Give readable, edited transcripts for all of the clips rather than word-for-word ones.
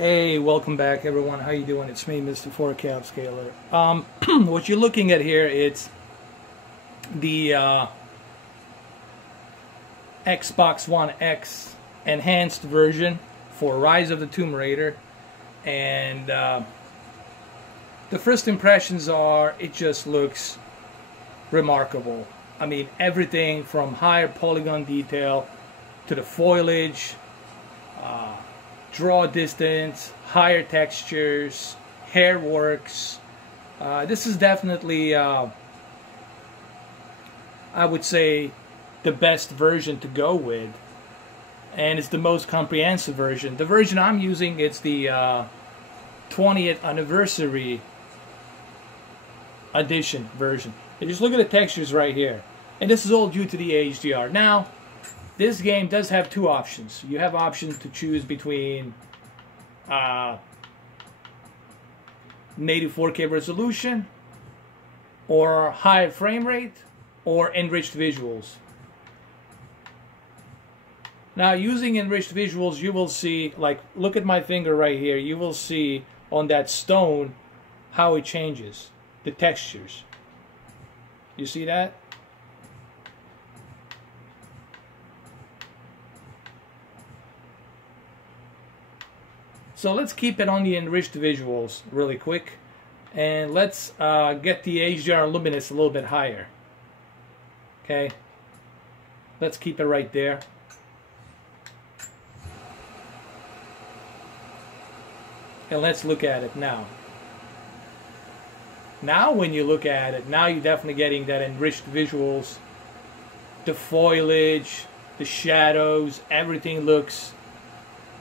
Hey, welcome back everyone. How you doing? It's me, Mr. 4K Upscaler. What you're looking at here, it's the Xbox One X enhanced version for Rise of the Tomb Raider. And the first impressions are, it just looks remarkable. I mean, everything from higher polygon detail to the foliage, draw distance, higher textures, hair works. This is definitely, I would say, the best version to go with, and it's the most comprehensive version. The version I'm using, it's the 20th anniversary edition version. And just look at the textures right here, and this is all due to the HDR. Now, this game does have two options. You have options to choose between native 4K resolution, or high frame rate, or enriched visuals. Now, using enriched visuals, you will see, like, look at my finger right here. You will see on that stone how it changes, the textures. You see that? So let's keep it on the enriched visuals really quick, and let's get the HDR luminance a little bit higher. Okay, let's keep it right there. And let's look at it now. Now when you look at it, now you're definitely getting that enriched visuals. The foliage, the shadows, everything looks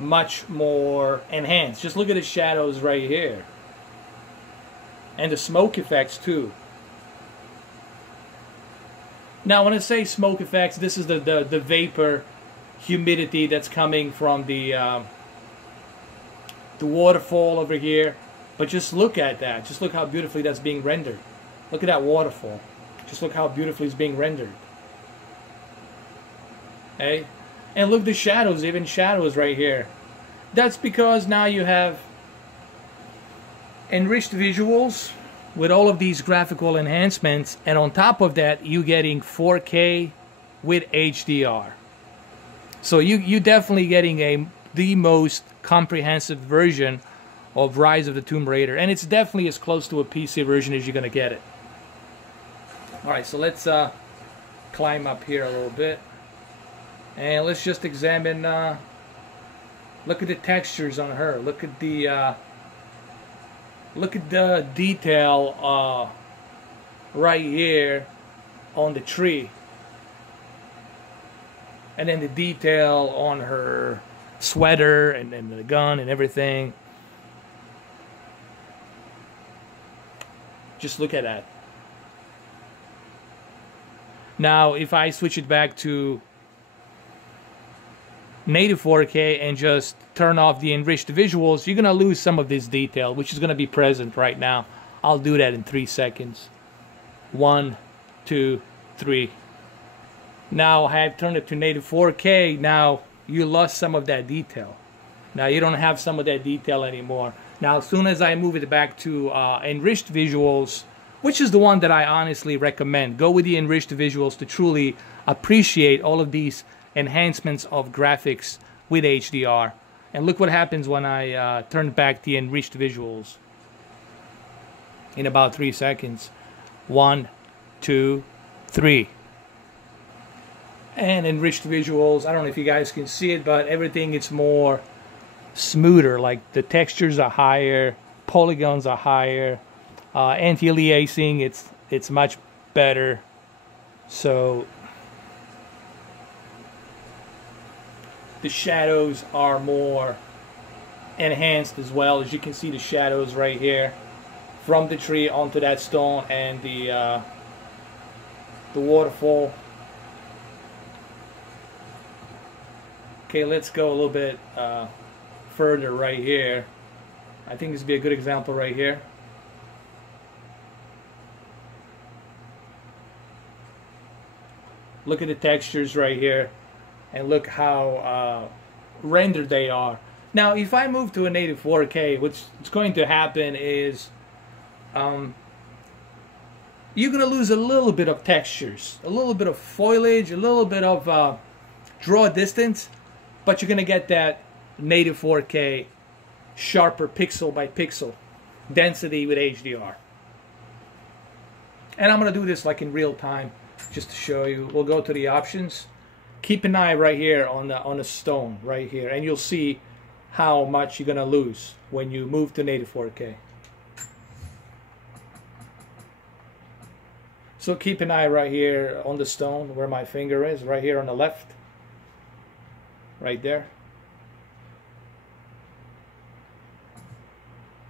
much more enhanced. Just look at the shadows right here, and the smoke effects too. Now when I say smoke effects, this is the vapor humidity that's coming from the waterfall over here. But just look at that. Just look how beautifully that's being rendered. Look at that waterfall. Just look how beautifully it's being rendered. Hey? And look at the shadows, even shadows right here. That's because now you have enriched visuals with all of these graphical enhancements, and on top of that, you're getting 4K with HDR. So you're definitely getting the most comprehensive version of Rise of the Tomb Raider, and it's definitely as close to a PC version as you're gonna get it. Alright, so let's climb up here a little bit. And let's just examine, look at the textures on her. Look at the detail right here on the tree. And then the detail on her sweater and the gun and everything. Just look at that. Now, if I switch it back to native 4K and just turn off the enriched visuals, you're gonna lose some of this detail, which is gonna be present right now. I'll do that in 3 seconds. 1, 2, 3. Now I have turned it to native 4K. Now you lost some of that detail. Now you don't have some of that detail anymore. Now as soon as I move it back to enriched visuals, which is the one that I honestly recommend, go with the enriched visuals to truly appreciate all of these enhancements of graphics with HDR. And look what happens when I turn back the enriched visuals in about 3 seconds. 1, 2, 3. And enriched visuals, I don't know if you guys can see it, but everything is more smoother. Like the textures are higher, polygons are higher, anti-aliasing, it's much better. So the shadows are more enhanced as well. As you can see, the shadows right here from the tree onto that stone and the waterfall. Okay, let's go a little bit further right here. I think this would be a good example right here. Look at the textures right here, and look how rendered they are. Now, if I move to a native 4K, what's going to happen is you're going to lose a little bit of textures, a little bit of foliage, a little bit of draw distance, but you're going to get that native 4K sharper pixel by pixel density with HDR. And I'm going to do this like in real time just to show you. We'll go to the options. Keep an eye right here on the stone right here, and you'll see how much you're going to lose when you move to native 4K. So keep an eye right here on the stone where my finger is, right here on the left. Right there.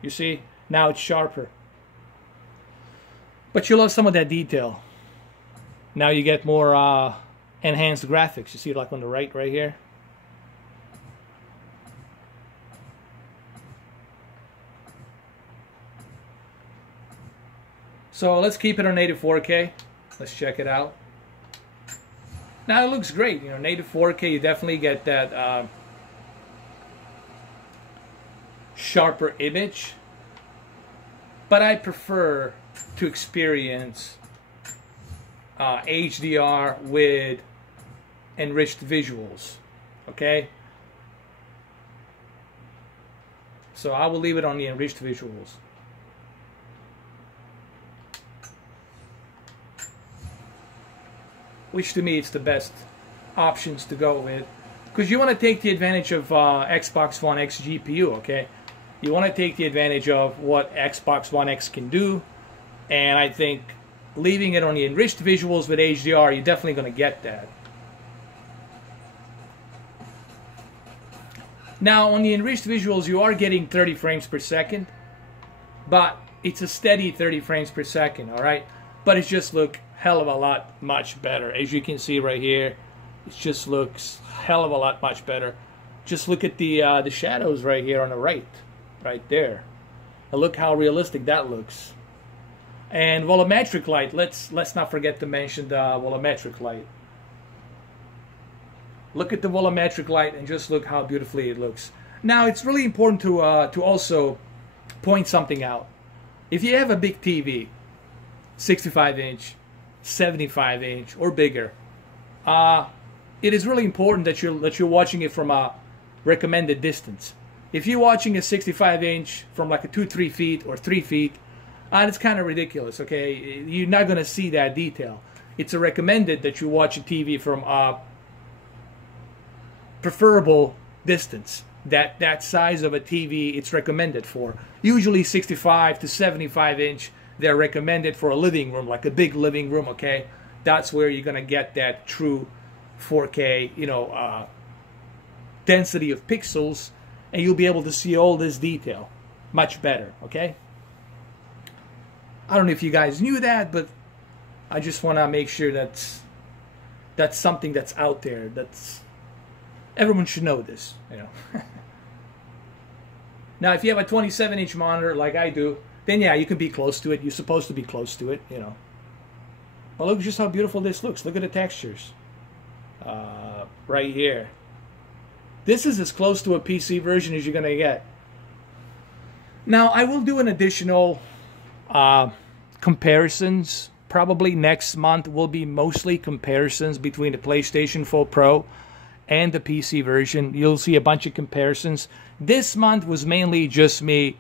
You see? Now it's sharper. But you'll lose some of that detail. Now you get more enhanced graphics. You see, like on the right here. So let's keep it on native 4K. Let's check it out. Now it looks great. You know, native 4K, you definitely get that sharper image. But I prefer to experience HDR with enriched visuals. Okay? So I will leave it on the enriched visuals. Which to me it's the best options to go with, because you want to take the advantage of Xbox One X GPU, okay? You want to take the advantage of what Xbox One X can do, and I think leaving it on the enriched visuals with HDR, you're definitely going to get that. Now on the enriched visuals, you are getting 30 frames per second, but it's a steady 30 frames per second, alright? But it just looks hell of a lot much better. As you can see right here, it just looks hell of a lot much better. Just look at the shadows right here on the right there, and look how realistic that looks. And volumetric light, let's not forget to mention the volumetric light. Look at the volumetric light and just look how beautifully it looks. Now it's really important to also point something out. If you have a big TV, 65-inch, 75-inch or bigger, it is really important that you're watching it from a recommended distance. If you're watching a 65-inch from like a 2-3 feet or 3 feet, it's kind of ridiculous, okay? You're not going to see that detail. It's a recommended that you watch a TV from a preferable distance. That size of a TV it's recommended for. Usually 65 to 75-inch, they're recommended for a living room, like a big living room, okay? That's where you're going to get that true 4K, you know, density of pixels, and you'll be able to see all this detail much better, okay? I don't know if you guys knew that, but I just want to make sure that's something that's out there. That's everyone should know this, you know. Now, if you have a 27-inch monitor like I do, then yeah, you can be close to it. You're supposed to be close to it, you know. Well, look just how beautiful this looks. Look at the textures right here. This is as close to a PC version as you're going to get. Now, I will do an additional comparisons. Probably next month will be mostly comparisons between the PlayStation 4 Pro and the PC version. You'll see a bunch of comparisons. This month was mainly just me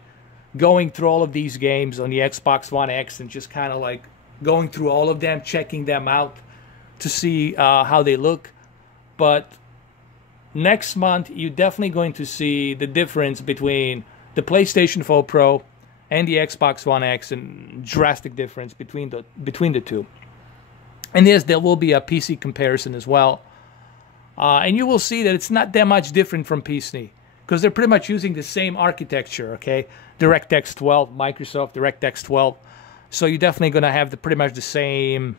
going through all of these games on the Xbox One X and just kind of like going through all of them, checking them out to see how they look. But next month, you're definitely going to see the difference between the PlayStation 4 Pro and the Xbox One X, and drastic difference between the two. And yes, there will be a PC comparison as well. And you will see that it's not that much different from PC, because they're pretty much using the same architecture, okay? DirectX 12, Microsoft DirectX 12. So you're definitely going to have pretty much the same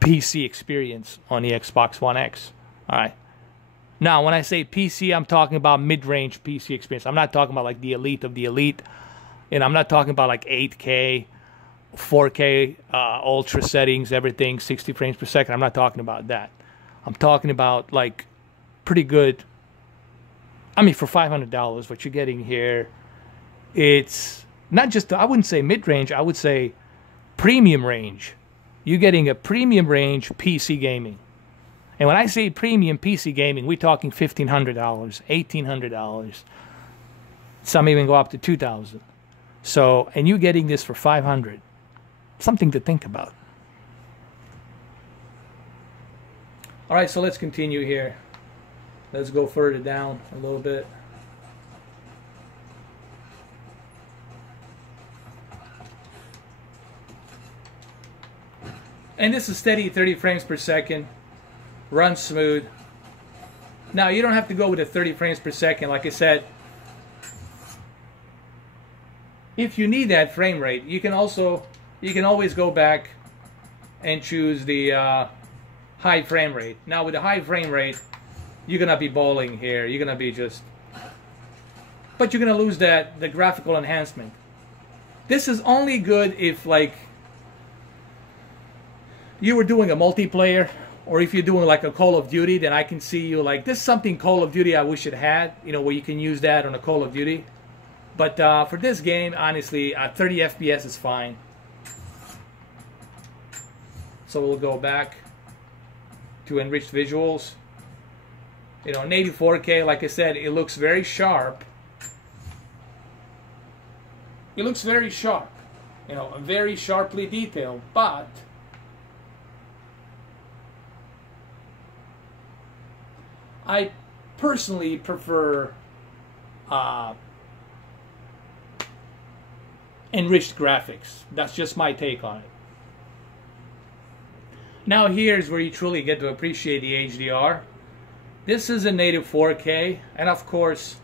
PC experience on the Xbox One X. All right. Now, when I say PC, I'm talking about mid-range PC experience. I'm not talking about like the elite of the elite. And I'm not talking about like 8K, 4K, ultra settings, everything, 60 frames per second. I'm not talking about that. I'm talking about like pretty good I mean, for $500, what you're getting here, it's not just, I wouldn't say mid-range, I would say premium range. You're getting a premium range PC gaming. And when I say premium PC gaming, we're talking $1,500, $1,800. Some even go up to $2,000. So, and you're getting this for $500. Something to think about. All right, so let's continue here. Let's go further down a little bit. And this is steady 30 frames per second. Runs smooth. Now, you don't have to go with the 30 frames per second. Like I said, if you need that frame rate, you can always go back and choose the high frame rate. Now, with the high frame rate, you're gonna be bowling here. You're gonna be just, but you're gonna lose the graphical enhancement. This is only good if, like, you were doing a multiplayer, or if you're doing like a Call of Duty, then I can see you like, this is something Call of Duty I wish it had, you know, where you can use that on a Call of Duty. But for this game, honestly, 30 FPS is fine. So we'll go back to enriched visuals. You know, in 84K, like I said, it looks very sharp. It looks very sharp, you know, very sharply detailed, but I personally prefer enriched graphics. That's just my take on it. Now here's where you truly get to appreciate the HDR. This is a native 4K, and of course,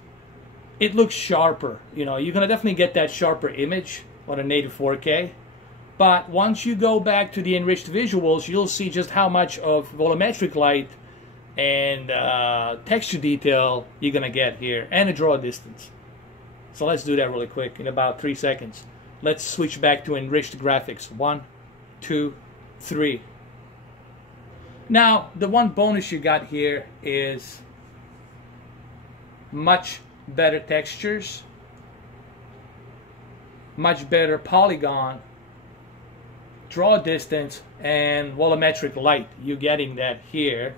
it looks sharper. You know, you're gonna definitely get that sharper image on a native 4K. But once you go back to the enriched visuals, you'll see just how much of volumetric light and texture detail you're gonna get here, and a draw distance. So let's do that really quick in about 3 seconds. Let's switch back to enriched graphics. 1, 2, 3. Now, the one bonus you got here is much better textures, much better polygon, draw distance, and volumetric light. You're getting that here.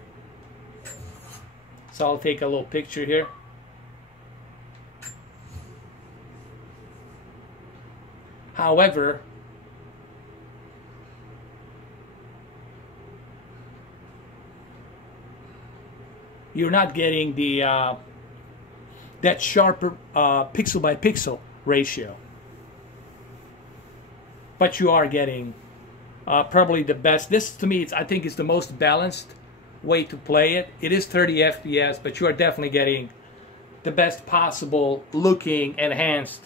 So I'll take a little picture here. However, you're not getting the that sharper pixel by pixel ratio, but you are getting probably the best. This to me, I think, is the most balanced way to play it. It is 30 FPS, but you are definitely getting the best possible looking enhanced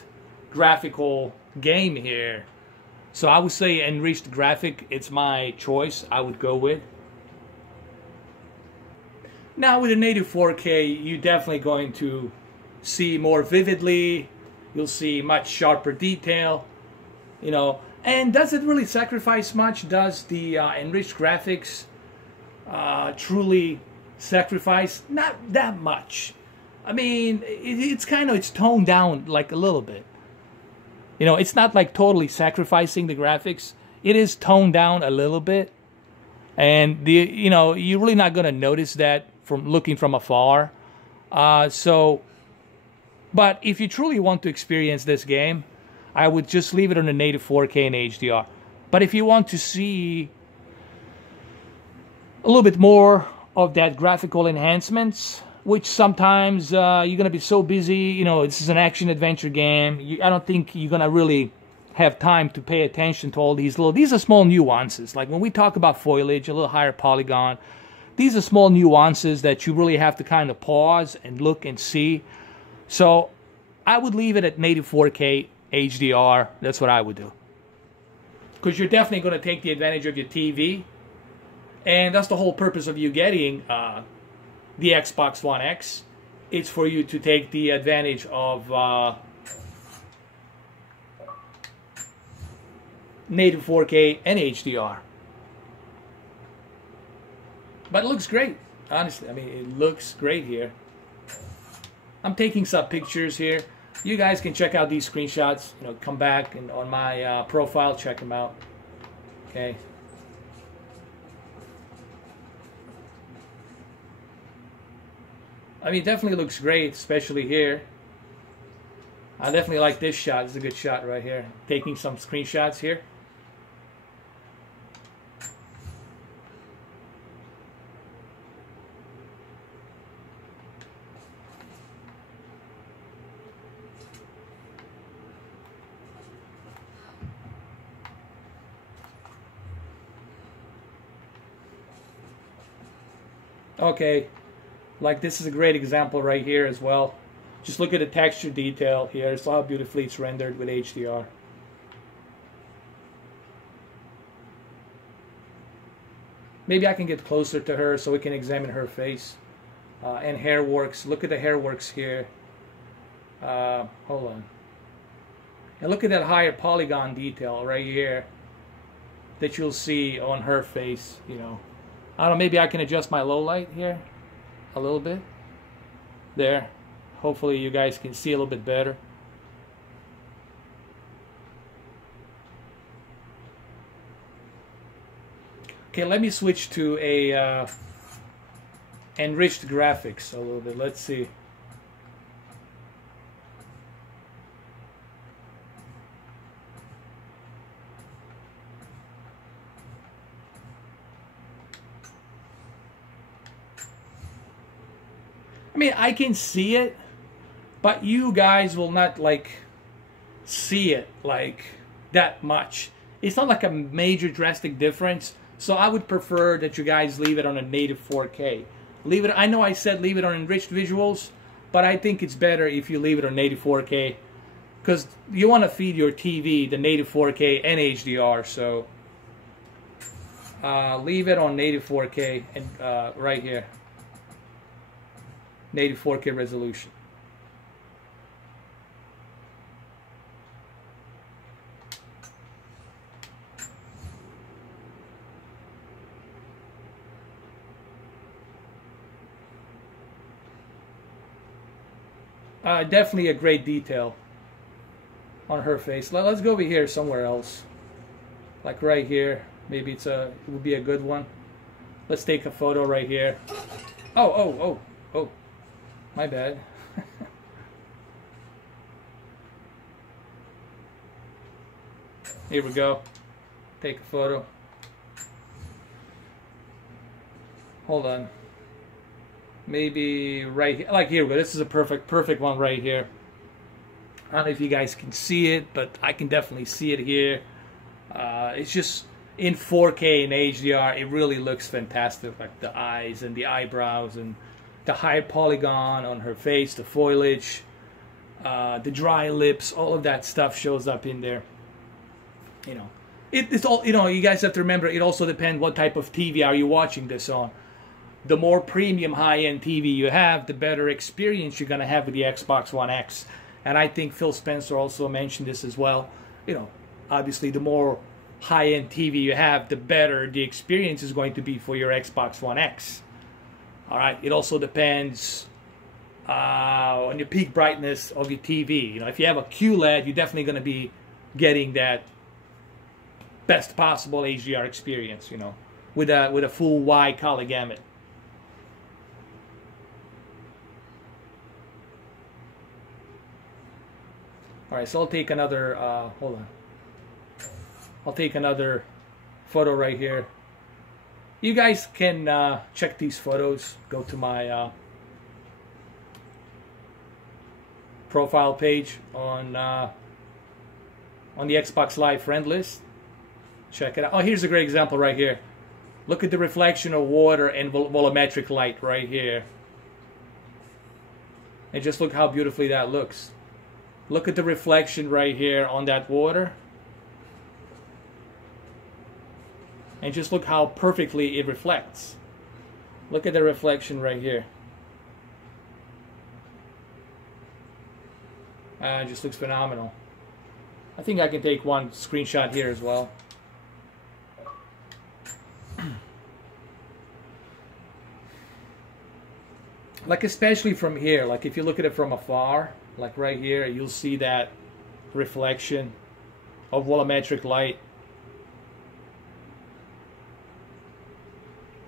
graphical game here. So I would say enriched graphic, it's my choice. I would go with. Now with a native 4K, you're definitely going to see more vividly. You'll see much sharper detail, you know. And does it really sacrifice much? Does the enriched graphics truly sacrifice? Not that much. I mean, it's kind of, it's toned down like a little bit. You know, it's not like totally sacrificing the graphics. It is toned down a little bit. And, you know, you're really not going to notice that from looking from afar. But if you truly want to experience this game, I would just leave it on a native 4K and HDR. But if you want to see a little bit more of that graphical enhancements, which sometimes you're going to be so busy, you know, this is an action-adventure game. I don't think you're going to really have time to pay attention to all these are small nuances. Like when we talk about foliage, a little higher polygon, these are small nuances that you really have to kind of pause and look and see. So I would leave it at native 4K HDR. That's what I would do. Because you're definitely going to take the advantage of your TV. And that's the whole purpose of you getting the Xbox One X. It's for you to take the advantage of native 4K and HDR. But it looks great, honestly. I mean, it looks great here. I'm taking some pictures here. You guys can check out these screenshots. You know, come back and on my profile, check them out. Okay. I mean, it definitely looks great, especially here. I definitely like this shot. It's a good shot right here. Taking some screenshots here. Okay, like this is a great example right here as well. Just look at the texture detail here. So how beautifully it's rendered with HDR. Maybe I can get closer to her so we can examine her face. And hair works. Look at the hair works here. Hold on. And look at that higher polygon detail right here that you'll see on her face, you know. I don't know, maybe I can adjust my low light here a little bit. There. Hopefully you guys can see a little bit better. Okay, let me switch to a enriched graphics a little bit. Let's see. I mean, I can see it, but you guys will not like see it like that much. It's not like a major drastic difference. So I would prefer that you guys leave it on a native 4K. Leave it. I know I said leave it on enriched visuals, but I think it's better if you leave it on native 4K because you want to feed your TV the native 4K and HDR. So leave it on native 4K and right here. Native 4K resolution. Definitely a great detail on her face. Let's go over here somewhere else, like right here. Maybe it would be a good one. Let's take a photo right here. Oh. My bad. Here we go. Take a photo. Hold on. Maybe right here. Like here we go. This is a perfect one right here. I don't know if you guys can see it, but I can definitely see it here. It's just in 4K and HDR. It really looks fantastic. Like the eyes and the eyebrows and the high polygon on her face, the foliage, the dry lips, all of that stuff shows up in there. You know, it's all, you know, you guys have to remember, it also depends what type of TV are you watching this on. The more premium high-end TV you have, the better experience you're going to have with the Xbox One X. And I think Phil Spencer also mentioned this as well. You know, obviously the more high-end TV you have, the better the experience is going to be for your Xbox One X. All right. It also depends on your peak brightness of your TV. You know, if you have a QLED, you're definitely going to be getting that best possible HDR experience. You know, with a full wide color gamut. All right. So I'll take another. Hold on. I'll take another photo right here. You guys can check these photos. Go to my profile page on the Xbox Live friend list. Check it out. Oh, here's a great example right here. Look at the reflection of water and volumetric light right here. And just look how beautifully that looks. Look at the reflection right here on that water. And just look how perfectly it reflects. Look at the reflection right here. It just looks phenomenal. I think I can take one screenshot here as well. like especially from here, like if you look at it from afar, like right here, you'll see that reflection of volumetric light.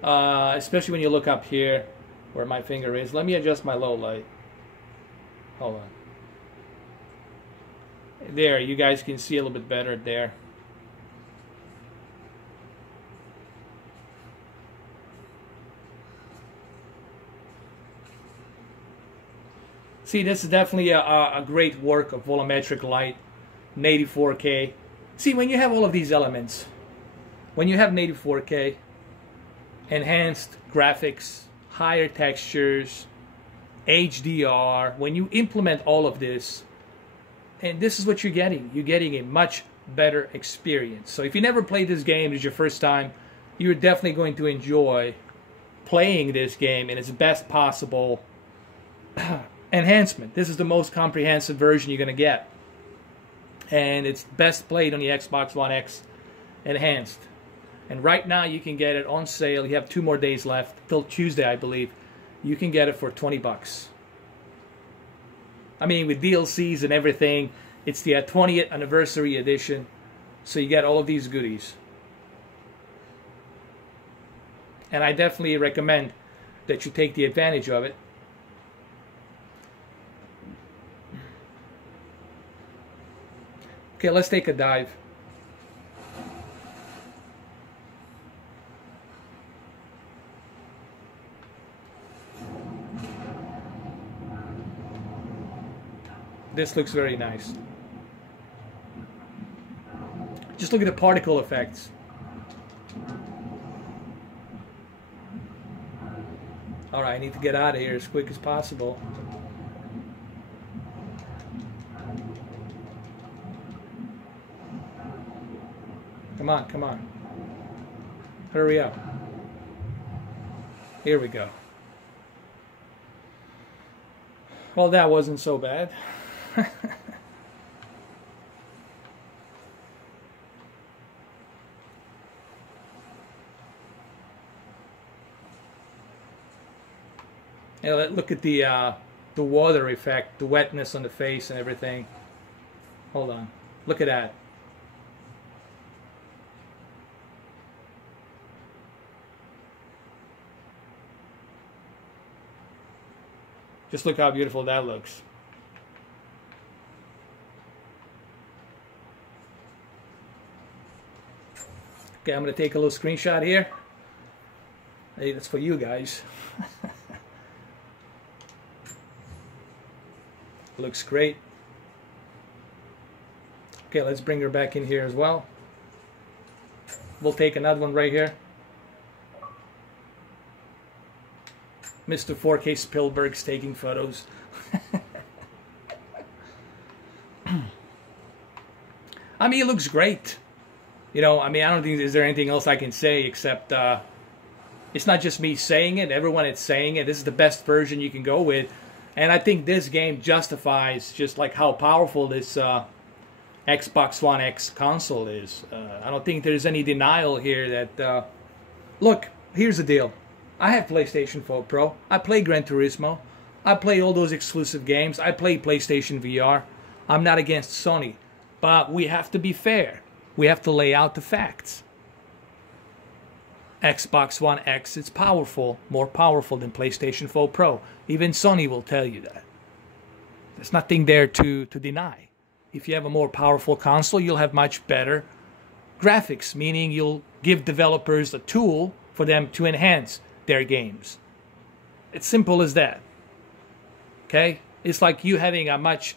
Especially when you look up here where my finger is. Let me adjust my low light. Hold on. There, you guys can see a little bit better there. See, this is definitely a great work of volumetric light, native 4K. See, when you have all of these elements, when you have native 4K, enhanced graphics, higher textures, HDR, when you implement all of this, and this is what you're getting a much better experience. So if you never played this game, it's your first time, you're definitely going to enjoy playing this game in its best possible enhancement. This is the most comprehensive version you're going to get, and it's best played on the Xbox One X enhanced. And right now you can get it on sale. You have 2 more days left till Tuesday, I believe. You can get it for $20. I mean, with DLCs and everything, it's the 20th anniversary edition, so you get all of these goodies. And I definitely recommend that you take the advantage of it. Okay, let's take a dive. This looks very nice. Just look at the particle effects. Alright, I need to get out of here as quick as possible. Come on, come on. Hurry up. Here we go. Well, that wasn't so bad. Yeah, look at the water effect, the wetness on the face and everything. Hold on. Look at that. Just look how beautiful that looks. Okay, I'm going to take a little screenshot here. Hey, that's for you guys. Looks great. Okay, let's bring her back in here as well. We'll take another one right here. Mr. 4K Spielberg's taking photos. I mean, it looks great. You know, I mean, I don't think is there anything else I can say except it's not just me saying it. Everyone is saying it. This is the best version you can go with. And I think this game justifies just like how powerful this Xbox One X console is. I don't think there's any denial here that... look, here's the deal. I have PlayStation 4 Pro. I play Gran Turismo. I play all those exclusive games. I play PlayStation VR. I'm not against Sony. But we have to be fair. We have to lay out the facts. Xbox One X is powerful, more powerful than PlayStation 4 Pro. Even Sony will tell you that. There's nothing there to deny. If you have a more powerful console, you'll have much better graphics, meaning you'll give developers a tool for them to enhance their games. It's simple as that. Okay? It's like you having a much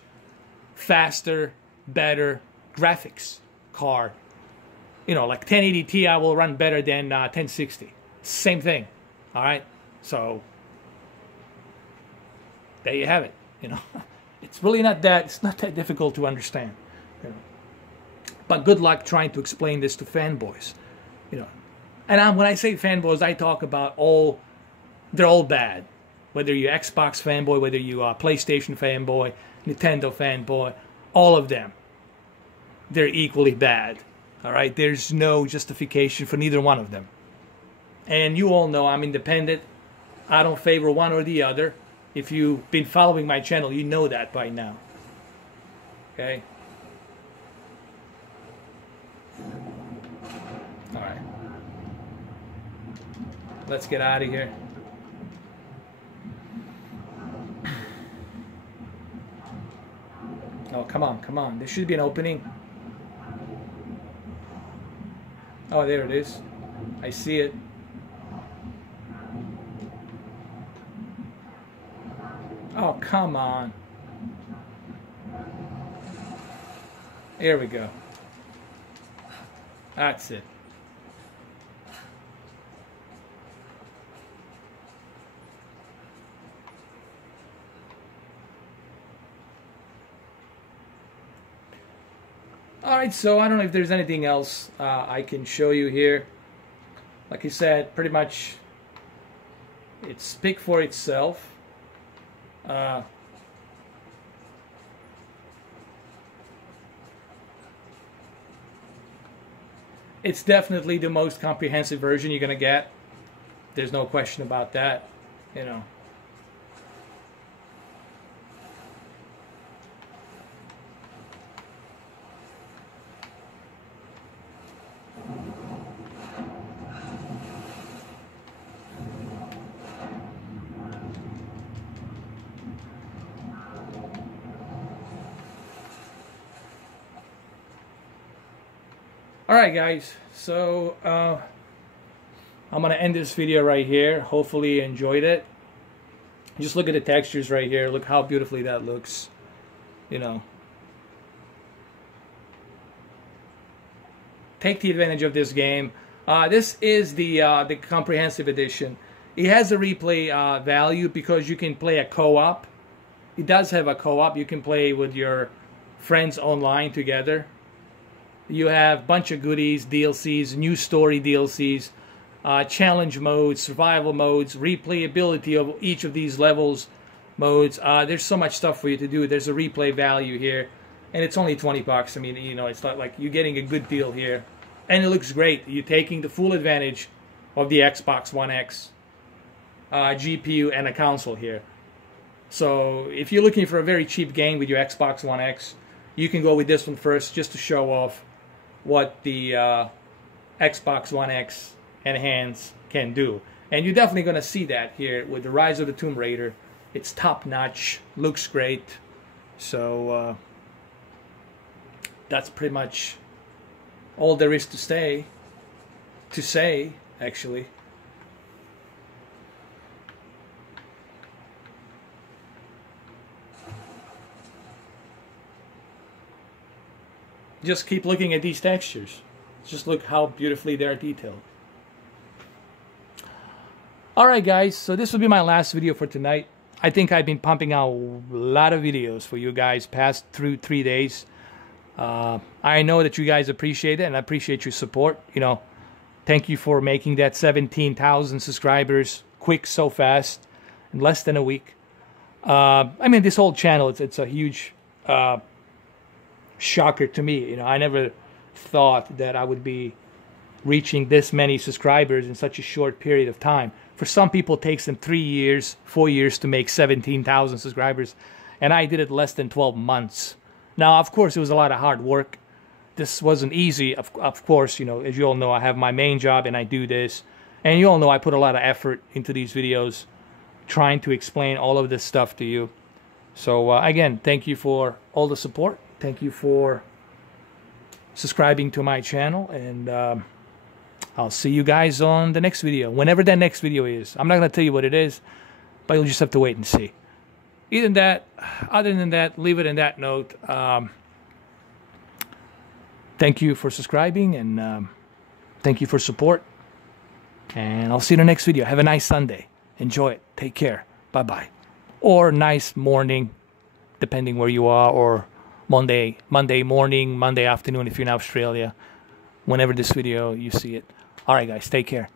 faster, better graphics card. You know, like 1080 Ti will run better than 1060. Same thing. All right? So, there you have it. You know, it's really not that, it's not that difficult to understand. You know? But good luck trying to explain this to fanboys. You know, and when I say fanboys, I talk about they're all bad. Whether you're Xbox fanboy, whether you are PlayStation fanboy, Nintendo fanboy, all of them. They're equally bad. All right, there's no justification for neither one of them. And you all know I'm independent. I don't favor one or the other. If you've been following my channel, you know that by now. Okay? Alright. Let's get out of here. Oh, come on, come on. There should be an opening. Oh, there it is. I see it. Oh, come on. Here we go. That's it. Alright, so I don't know if there's anything else I can show you here. Like I said, pretty much it's speak for itself. It's definitely the most comprehensive version you're gonna get. There's no question about that, you know. Alright guys, so I'm going to end this video right here. Hopefully you enjoyed it. Just look at the textures right here. Look how beautifully that looks. You know. Take the advantage of this game. This is the comprehensive edition. It has a replay value because you can play a co-op. It does have a co-op. You can play with your friends online together. You have a bunch of goodies, DLCs, new story DLCs, challenge modes, survival modes, replayability of each of these levels modes. There's so much stuff for you to do. There's a replay value here, and it's only 20 bucks. I mean, you know, it's not like you're getting a good deal here, and it looks great. You're taking the full advantage of the Xbox One X GPU and a console here. So if you're looking for a very cheap game with your Xbox One X, you can go with this one first just to show off what the Xbox One X Enhanced can do. And you're definitely going to see that here with the Rise of the Tomb Raider. It's top-notch, looks great. So that's pretty much all there is to say, actually. Just keep looking at these textures. Just look how beautifully they're detailed. Alright guys, so this will be my last video for tonight. I think I've been pumping out a lot of videos for you guys past through 3 days. I know that you guys appreciate it, and I appreciate your support. You know, thank you for making that 17,000 subscribers quick, so fast, in less than a week. I mean, this whole channel, it's a huge shocker to me. You know, I never thought that I would be reaching this many subscribers in such a short period of time. For some people, it takes them 3 years, 4 years to make 17,000 subscribers, and I did it less than 12 months. Now, of course, it was a lot of hard work. This wasn't easy. Of course, you know, as you all know, I have my main job and I do this, and you all know I put a lot of effort into these videos, trying to explain all of this stuff to you. So again, thank you for all the support. Thank you for subscribing to my channel, and I'll see you guys on the next video, whenever that next video is. I'm not going to tell you what it is, but you'll just have to wait and see. Other than that, leave it in that note. Thank you for subscribing, and thank you for support. And I'll see you in the next video. Have a nice Sunday. Enjoy it. Take care. Bye-bye. Or nice morning, depending where you are, or Monday morning, Monday afternoon if you're in Australia. Whenever this video you see it. Alright guys, take care.